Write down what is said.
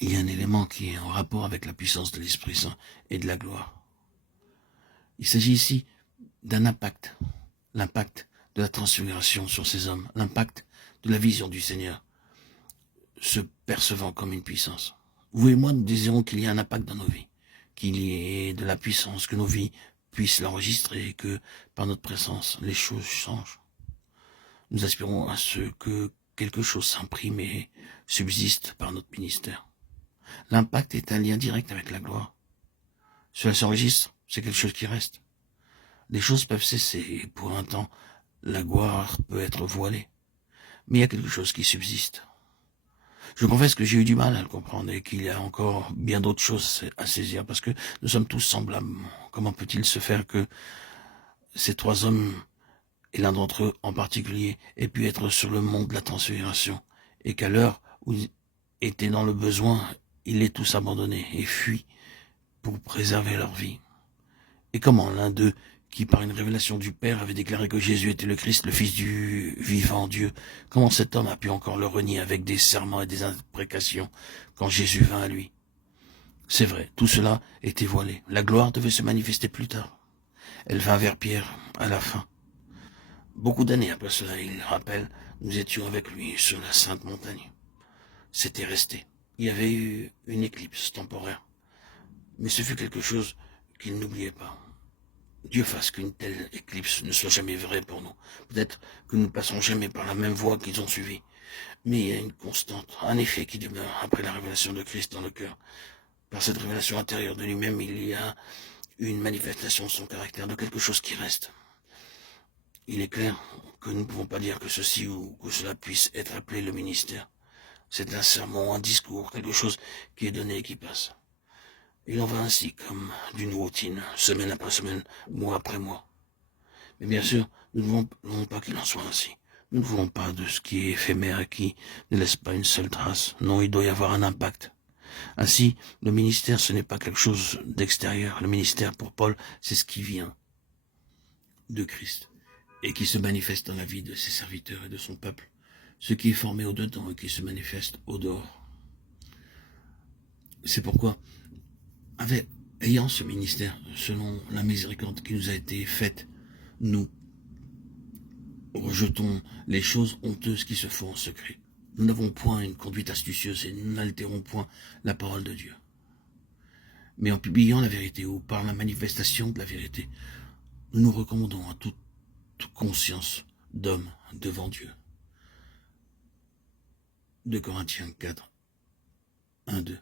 il y a un élément qui est en rapport avec la puissance de l'Esprit Saint et de la gloire. Il s'agit ici d'un impact, l'impact de la transfiguration sur ces hommes, l'impact de la vision du Seigneur, se percevant comme une puissance. Vous et moi, nous désirons qu'il y ait un impact dans nos vies, qu'il y ait de la puissance, que nos vies puissent l'enregistrer et que, par notre présence, les choses changent. Nous aspirons à ce que quelque chose s'imprime et subsiste par notre ministère. L'impact est un lien direct avec la gloire. Cela s'enregistre, c'est quelque chose qui reste. Les choses peuvent cesser et pour un temps, la gloire peut être voilée. Mais il y a quelque chose qui subsiste. Je confesse que j'ai eu du mal à le comprendre et qu'il y a encore bien d'autres choses à saisir parce que nous sommes tous semblables. Comment peut-il se faire que ces trois hommes, et l'un d'entre eux en particulier, aient pu être sur le mont de la transfiguration et qu'à l'heure où ils étaient dans le besoin, ils l'aient tous abandonné et fui pour préserver leur vie? Et comment l'un d'eux, qui par une révélation du Père avait déclaré que Jésus était le Christ, le Fils du vivant Dieu, comment cet homme a pu encore le renier avec des serments et des imprécations quand Jésus vint à lui? C'est vrai, tout cela était voilé. La gloire devait se manifester plus tard. Elle vint vers Pierre à la fin. Beaucoup d'années après cela, il rappelle, nous étions avec lui sur la Sainte Montagne. C'était resté. Il y avait eu une éclipse temporaire. Mais ce fut quelque chose qu'il n'oubliait pas. Dieu fasse qu'une telle éclipse ne soit jamais vraie pour nous. Peut-être que nous ne passons jamais par la même voie qu'ils ont suivie. Mais il y a une constante, un effet qui demeure après la révélation de Christ dans le cœur. Par cette révélation intérieure de lui-même, il y a une manifestation de son caractère, de quelque chose qui reste. Il est clair que nous ne pouvons pas dire que ceci ou que cela puisse être appelé le ministère. C'est un sermon, un discours, quelque chose qui est donné et qui passe. Il en va ainsi comme d'une routine, semaine après semaine, mois après mois. Mais bien sûr, nous ne voulons pas qu'il en soit ainsi. Nous ne voulons pas de ce qui est éphémère et qui ne laisse pas une seule trace. Non, il doit y avoir un impact. Ainsi, le ministère, ce n'est pas quelque chose d'extérieur. Le ministère, pour Paul, c'est ce qui vient de Christ et qui se manifeste dans la vie de ses serviteurs et de son peuple. Ce qui est formé au-dedans et qui se manifeste au-dehors. C'est pourquoi, ayant ce ministère, selon la miséricorde qui nous a été faite, nous rejetons les choses honteuses qui se font en secret. Nous n'avons point une conduite astucieuse et nous n'altérons point la parole de Dieu. Mais en publiant la vérité ou par la manifestation de la vérité, nous nous recommandons à toute conscience d'homme devant Dieu. 2 Corinthiens 4, 1, 2.